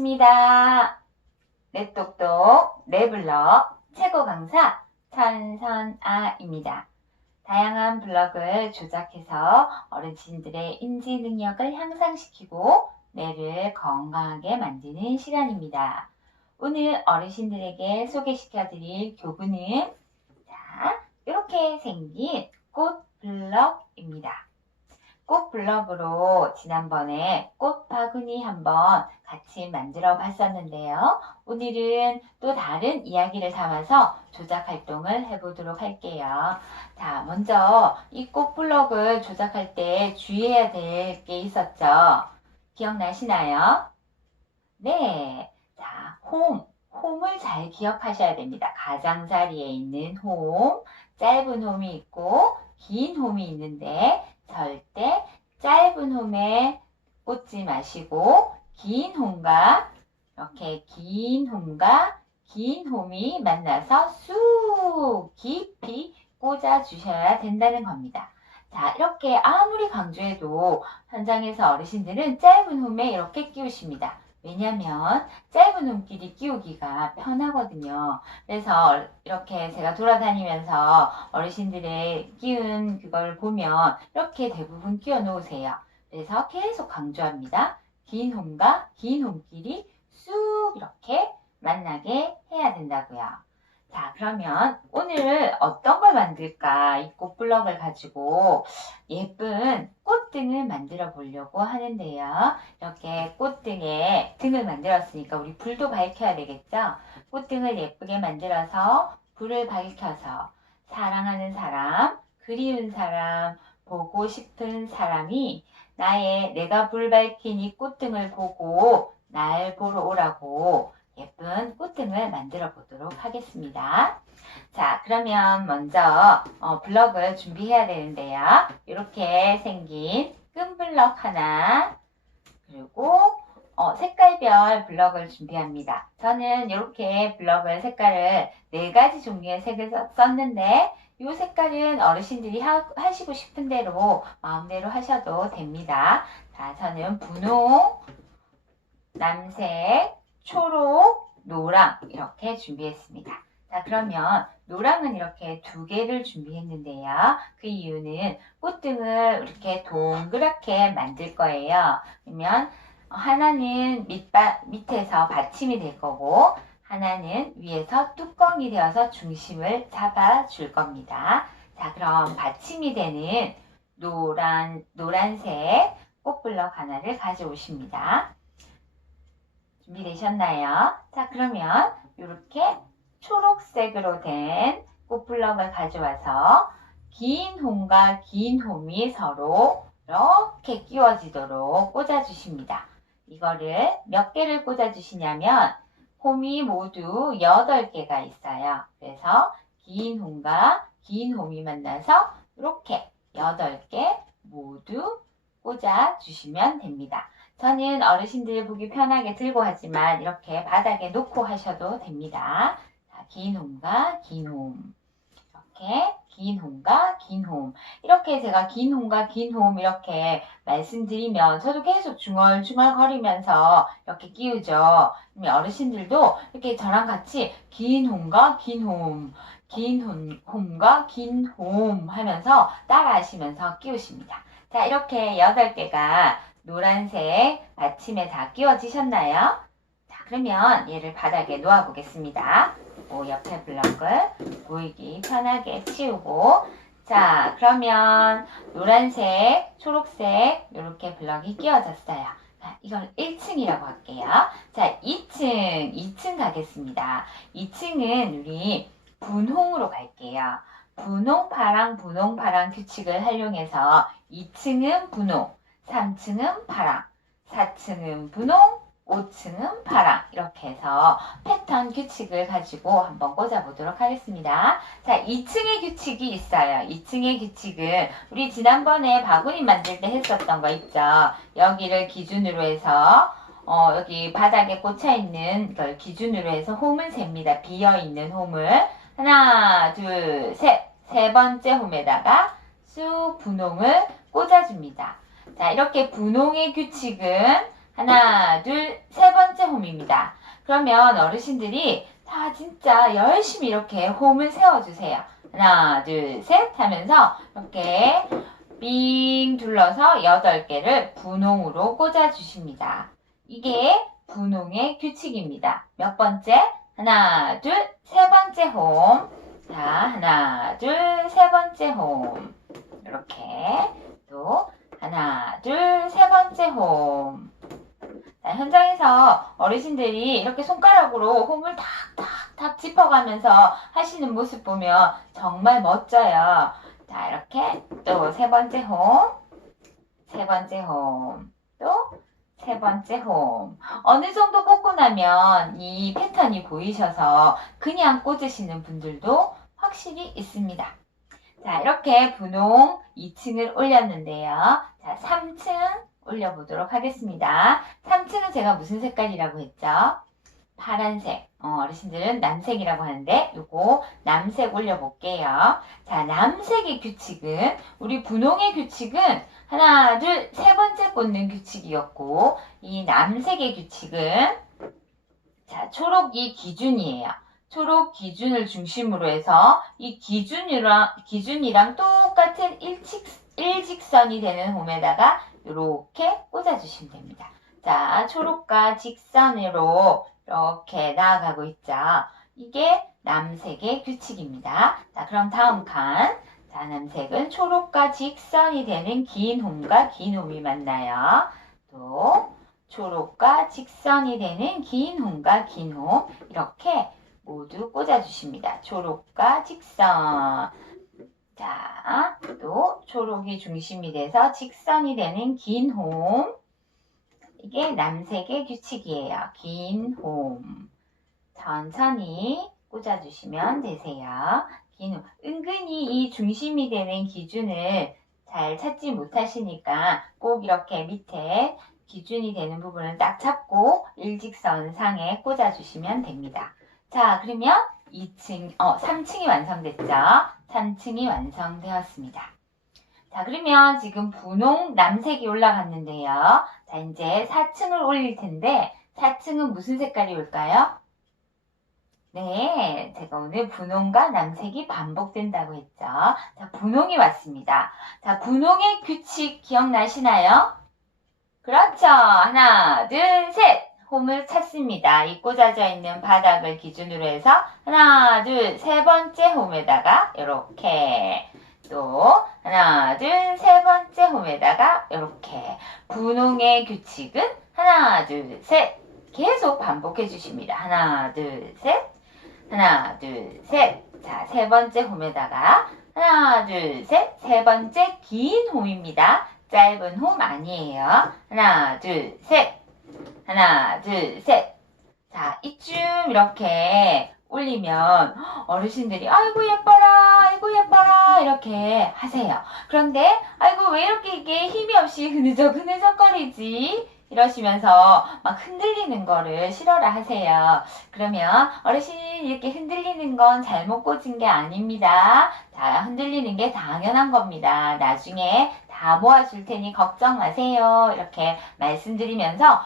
반갑습니다. 랩똑똑 랩블럭 최고 강사 천선아입니다. 다양한 블럭을 조작해서 어르신들의 인지 능력을 향상시키고 뇌를 건강하게 만드는 시간입니다. 오늘 어르신들에게 소개시켜드릴 교구는 이렇게 생긴 꽃 블럭입니다. 꽃 블럭으로 지난번에 꽃 바구니 한번 같이 만들어 봤었는데요. 오늘은 또 다른 이야기를 담아서 조작 활동을 해보도록 할게요. 자, 먼저 이 꽃 블럭을 조작할 때 주의해야 될 게 있었죠. 기억나시나요? 네. 자, 홈을 잘 기억하셔야 됩니다. 가장자리에 있는 홈, 짧은 홈이 있고 긴 홈이 있는데 절대 짧은 홈에 꽂지 마시고 긴 홈과 이렇게 긴 홈이 만나서 쑥 깊이 꽂아 주셔야 된다는 겁니다. 자, 이렇게 아무리 강조해도 현장에서 어르신들은 짧은 홈에 이렇게 끼우십니다. 왜냐면 짧은 홈끼리 끼우기가 편하거든요. 그래서 이렇게 제가 돌아다니면서 어르신들의 끼운 그걸 보면 이렇게 대부분 끼워 놓으세요. 그래서 계속 강조합니다. 긴 홈과 긴 홈끼리 쑥 이렇게 만나게 해야 된다고요. 자, 그러면 오늘 어떤 걸 만들까? 이 꽃블럭을 가지고 예쁜 꽃등을 만들어 보려고 하는데요. 이렇게 꽃등에 등을 만들었으니까 우리 불도 밝혀야 되겠죠? 꽃등을 예쁘게 만들어서 불을 밝혀서 사랑하는 사람, 그리운 사람, 보고 싶은 사람이 내가 불 밝힌 이 꽃등을 보고 날 보러 오라고 예쁜 꽃등을 만들어 보도록 하겠습니다. 자, 그러면 먼저 블럭을 준비해야 되는데요. 이렇게 생긴 끈 블럭 하나, 그리고 색깔별 블럭을 준비합니다. 저는 이렇게 블럭을 색깔을 4가지 종류의 색을 썼는데 이 색깔은 어르신들이 하시고 싶은 대로 마음대로 하셔도 됩니다. 자, 저는 분홍, 남색, 초록, 노랑 이렇게 준비했습니다. 자, 그러면 노랑은 이렇게 2개를 준비했는데요. 그 이유는 꽃등을 이렇게 동그랗게 만들 거예요. 그러면 하나는 밑에서 받침이 될 거고 하나는 위에서 뚜껑이 되어서 중심을 잡아 줄 겁니다. 자, 그럼 받침이 되는 노란색 꽃블럭 하나를 가져오십니다. 준비되셨나요? 자, 그러면 이렇게 초록색으로 된 꽃블럭을 가져와서 긴 홈과 긴 홈이 서로 이렇게 끼워지도록 꽂아주십니다. 이거를 몇 개를 꽂아주시냐면 홈이 모두 8개가 있어요. 그래서 긴 홈과 긴 홈이 만나서 이렇게 8개 모두 꽂아주시면 됩니다. 저는 어르신들 보기 편하게 들고 하지만 이렇게 바닥에 놓고 하셔도 됩니다. 자, 긴 홈과 긴 홈. 이렇게 긴 홈과 긴 홈. 이렇게 제가 긴 홈과 긴 홈 이렇게 말씀드리면 저도 계속 중얼중얼 거리면서 이렇게 끼우죠. 어르신들도 이렇게 저랑 같이 긴 홈과 긴 홈, 홈과 긴 홈 하면서 따라 하시면서 끼우십니다. 자, 이렇게 8개가 노란색 받침에 다 끼워지셨나요? 자, 그러면 얘를 바닥에 놓아 보겠습니다. 그리고 옆에 블럭을 보이기 편하게 치우고, 자, 그러면 노란색, 초록색 이렇게 블럭이 끼워졌어요. 자, 이건 1층이라고 할게요. 자, 2층 가겠습니다. 2층은 우리 분홍으로 갈게요. 분홍, 파랑 규칙을 활용해서 2층은 분홍, 3층은 파랑, 4층은 분홍, 5층은 파랑 이렇게 해서 패턴 규칙을 가지고 한번 꽂아보도록 하겠습니다. 자, 2층의 규칙이 있어요. 2층의 규칙은 우리 지난번에 바구니 만들 때 했었던 거 있죠. 여기를 기준으로 해서 여기 바닥에 꽂혀있는 걸 기준으로 해서 홈을 셉니다. 비어있는 홈을 하나, 둘, 셋. 3번째 홈에다가 쑥 분홍을 꽂아줍니다. 자, 이렇게 분홍의 규칙은 하나, 둘, 세 번째 홈입니다. 그러면 어르신들이 다 진짜 열심히 이렇게 홈을 세워주세요. 하나, 둘, 셋 하면서 이렇게 빙 둘러서 8개를 분홍으로 꽂아주십니다. 이게 분홍의 규칙입니다. 몇 번째? 하나, 둘, 세 번째 홈. 자, 하나, 둘, 세 번째 홈. 이렇게 또 하나, 둘, 세 번째 홈. 자, 현장에서 어르신들이 이렇게 손가락으로 홈을 탁탁탁 짚어가면서 하시는 모습 보면 정말 멋져요. 자, 이렇게 또 세 번째 홈, 세 번째 홈, 또 세 번째 홈. 어느 정도 꽂고 나면 이 패턴이 보이셔서 그냥 꽂으시는 분들도 확실히 있습니다. 자, 이렇게 분홍 2층을 올렸는데요. 자, 3층 올려보도록 하겠습니다. 3층은 제가 무슨 색깔이라고 했죠? 파란색. 어르신들은 남색이라고 하는데 요거 남색 올려볼게요. 자, 남색의 규칙은 우리 분홍의 규칙은 하나, 둘, 세 번째 꽂는 규칙이었고 이 남색의 규칙은 자, 초록이 기준이에요. 초록 기준을 중심으로 해서 이 기준이랑 똑같은 일직선이 되는 홈에다가 이렇게 꽂아주시면 됩니다. 자, 초록과 직선으로 이렇게 나아가고 있죠. 이게 남색의 규칙입니다. 자, 그럼 다음 칸. 자, 남색은 초록과 직선이 되는 긴 홈과 긴 홈이 만나요. 또 초록과 직선이 되는 긴 홈과 긴 홈 이렇게 모두 꽂아주십니다. 초록과 직선. 자, 또 초록이 중심이 돼서 직선이 되는 긴 홈. 이게 남색의 규칙이에요. 긴 홈. 천천히 꽂아주시면 되세요. 긴 홈. 은근히 이 중심이 되는 기준을 잘 찾지 못하시니까 꼭 이렇게 밑에 기준이 되는 부분을 딱 잡고 일직선상에 꽂아주시면 됩니다. 자, 그러면 3층이 완성됐죠? 3층이 완성되었습니다. 자, 그러면 지금 분홍 남색이 올라갔는데요. 자, 이제 4층을 올릴 텐데 4층은 무슨 색깔이 올까요? 네, 제가 오늘 분홍과 남색이 반복된다고 했죠. 자, 분홍이 왔습니다. 자, 분홍의 규칙 기억나시나요? 그렇죠. 하나, 둘, 셋. 홈을 찾습니다. 이 꽂아져 있는 바닥을 기준으로 해서 하나, 둘, 세 번째 홈에다가 이렇게 또 하나, 둘, 세 번째 홈에다가 이렇게 분홍의 규칙은 하나, 둘, 셋 계속 반복해 주십니다. 하나, 둘, 셋 하나, 둘, 셋 자, 세 번째 홈에다가 하나, 둘, 셋 세 번째 긴 홈입니다. 짧은 홈 아니에요. 하나, 둘, 셋 하나, 둘, 셋. 자, 이쯤 이렇게 올리면 어르신들이 아이고 예뻐라, 아이고 예뻐라 이렇게 하세요. 그런데 아이고 왜 이렇게 이게 힘이 없이 흐느적거리지? 이러시면서 막 흔들리는 거를 싫어라 하세요. 그러면 어르신 이렇게 흔들리는 건 잘못 꽂은 게 아닙니다. 자, 흔들리는 게 당연한 겁니다. 나중에 다 모아줄 테니 걱정 마세요. 이렇게 말씀드리면서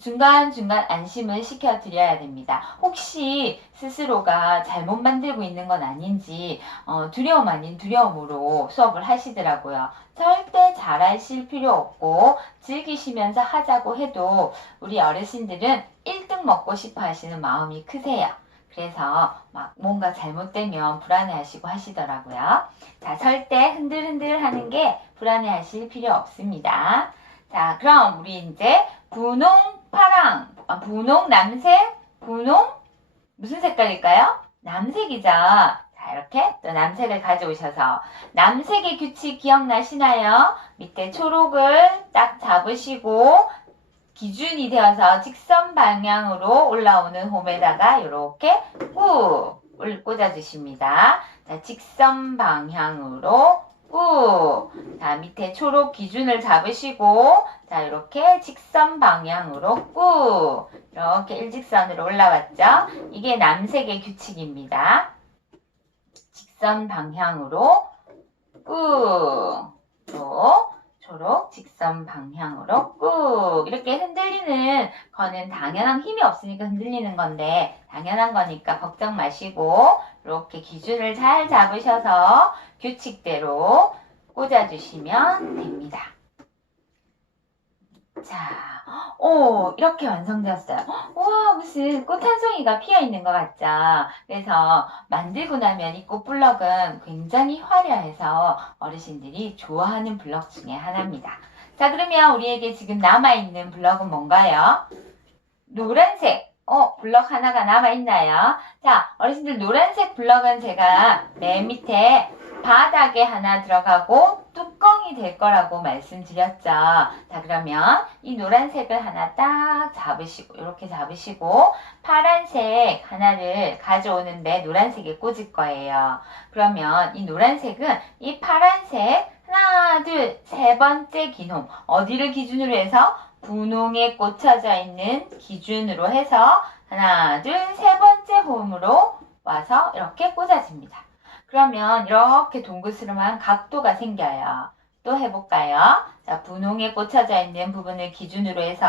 중간중간 안심을 시켜드려야 됩니다. 혹시 스스로가 잘못 만들고 있는 건 아닌지 두려움 아닌 두려움으로 수업을 하시더라고요. 절대 잘하실 필요 없고 즐기시면서 하자고 해도 우리 어르신들은 1등 먹고 싶어 하시는 마음이 크세요. 그래서 막 뭔가 잘못되면 불안해하시고 하시더라고요. 자, 절대 흔들흔들 하는 게 불안해하실 필요 없습니다. 자, 그럼 우리 이제 분홍 파랑, 분홍 남색, 분홍 무슨 색깔일까요? 남색이죠. 자, 이렇게 또 남색을 가져오셔서 남색의 규칙 기억나시나요? 밑에 초록을 딱 잡으시고 기준이 되어서 직선 방향으로 올라오는 홈에다가 이렇게 꾹 꽂아주십니다. 자, 직선 방향으로 꾹. 자, 밑에 초록 기준을 잡으시고 자, 이렇게 직선 방향으로 꾹. 이렇게 일직선으로 올라왔죠? 이게 남색의 규칙입니다. 직선 방향으로 꾹. 또 초록 직선 방향으로 꾹 이렇게 흔들리는 거는 당연한 힘이 없으니까 흔들리는 건데 당연한 거니까 걱정 마시고 이렇게 기준을 잘 잡으셔서 규칙대로 꽂아주시면 됩니다. 자, 이렇게 완성되었어요. 우와, 무슨 꽃 한 송이가 피어 있는 것 같죠? 그래서 만들고 나면 이 꽃 블럭은 굉장히 화려해서 어르신들이 좋아하는 블럭 중에 하나입니다. 자, 그러면 우리에게 지금 남아있는 블럭은 뭔가요? 노란색. 블럭 하나가 남아있나요? 자, 어르신들 노란색 블럭은 제가 맨 밑에 바닥에 하나 들어가고 뚜껑이 될 거라고 말씀드렸죠. 자, 그러면 이 노란색을 하나 딱 잡으시고 이렇게 잡으시고 파란색 하나를 가져오는데 노란색에 꽂을 거예요. 그러면 이 노란색은 이 파란색 하나, 둘, 세 번째 기놈 어디를 기준으로 해서 분홍에 꽂혀져 있는 기준으로 해서 하나, 둘, 세 번째 홈으로 와서 이렇게 꽂아집니다. 그러면 이렇게 동그스름한 각도가 생겨요. 또 해볼까요? 자, 분홍에 꽂혀져 있는 부분을 기준으로 해서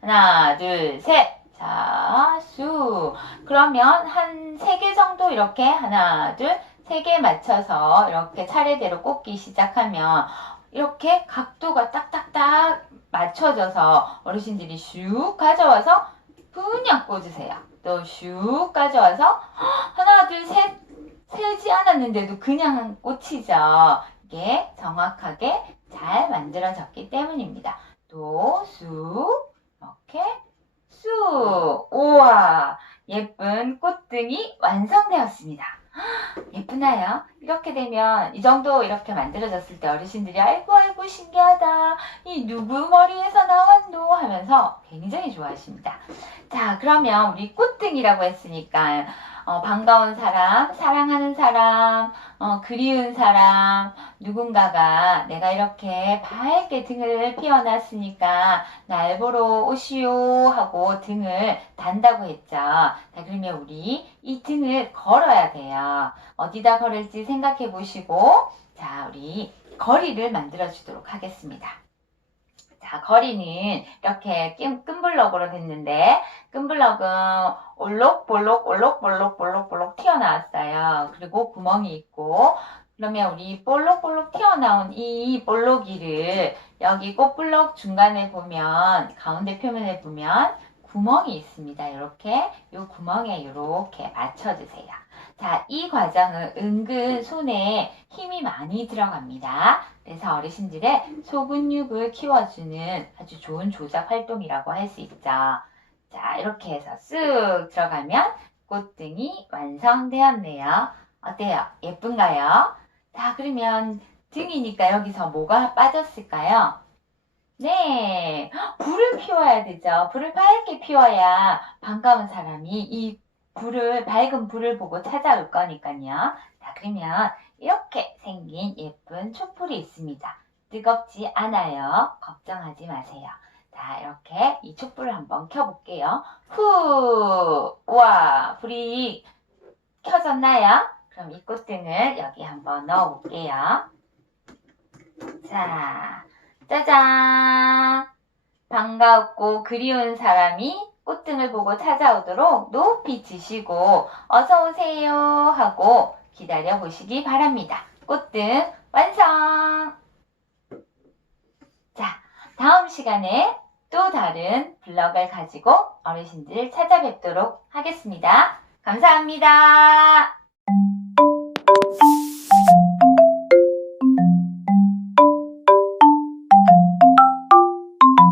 하나, 둘, 셋. 자, 쑥. 그러면 한 3개 정도 이렇게 하나, 둘, 3개 맞춰서 이렇게 차례대로 꽂기 시작하면 이렇게 각도가 딱딱딱 맞춰져서 어르신들이 슉 가져와서 그냥 꽂으세요. 또 슉 가져와서 하나, 둘, 셋 세지 않았는데도 그냥 꽂히죠. 이게 정확하게 잘 만들어졌기 때문입니다. 또 쑥 이렇게 쑥 우와 예쁜 꽃등이 완성되었습니다. 예쁘나요? 이렇게 되면 이 정도 이렇게 만들어졌을 때 어르신들이 아이고 신기하다 이 누구 머리에서 나왔노 하면서 굉장히 좋아하십니다. 자, 그러면 우리 꽃등이라고 했으니까 반가운 사람, 사랑하는 사람, 그리운 사람, 누군가가 내가 이렇게 밝게 등을 피워놨으니까 날 보러 오시오 하고 등을 단다고 했죠. 자, 그러면 우리 이 등을 걸어야 돼요. 어디다 걸을지 생각해 보시고, 자, 우리 거리를 만들어 주도록 하겠습니다. 자, 거리는 이렇게 끈블럭으로 됐는데 끈블럭은 올록볼록 튀어나왔어요. 그리고 구멍이 있고 그러면 우리 볼록 튀어나온 이 볼록이를 여기 꽃블럭 중간에 보면 가운데 표면에 보면 구멍이 있습니다. 이렇게 이 구멍에 이렇게 맞춰주세요. 자, 이 과정은 은근 손에 힘이 많이 들어갑니다. 그래서 어르신들의 소근육을 키워주는 아주 좋은 조작 활동이라고 할 수 있죠. 자, 이렇게 해서 쓱 들어가면 꽃등이 완성되었네요. 어때요? 예쁜가요? 자, 그러면 등이니까 여기서 뭐가 빠졌을까요? 네, 불을 피워야 되죠. 불을 밝게 피워야 반가운 사람이 이 밝은 불을 보고 찾아올 거니까요. 자, 그러면 이렇게 생긴 예쁜 촛불이 있습니다. 뜨겁지 않아요. 걱정하지 마세요. 자, 이렇게 이 촛불을 한번 켜볼게요. 우와, 불이 켜졌나요? 그럼 이 꽃등을 여기 한번 넣어볼게요. 자, 짜잔! 반가웠고 그리운 사람이 꽃등을 보고 찾아오도록 높이 치시고 어서오세요 하고 기다려 보시기 바랍니다. 꽃등 완성! 자, 다음 시간에 또 다른 블럭을 가지고 어르신들 찾아뵙도록 하겠습니다. 감사합니다.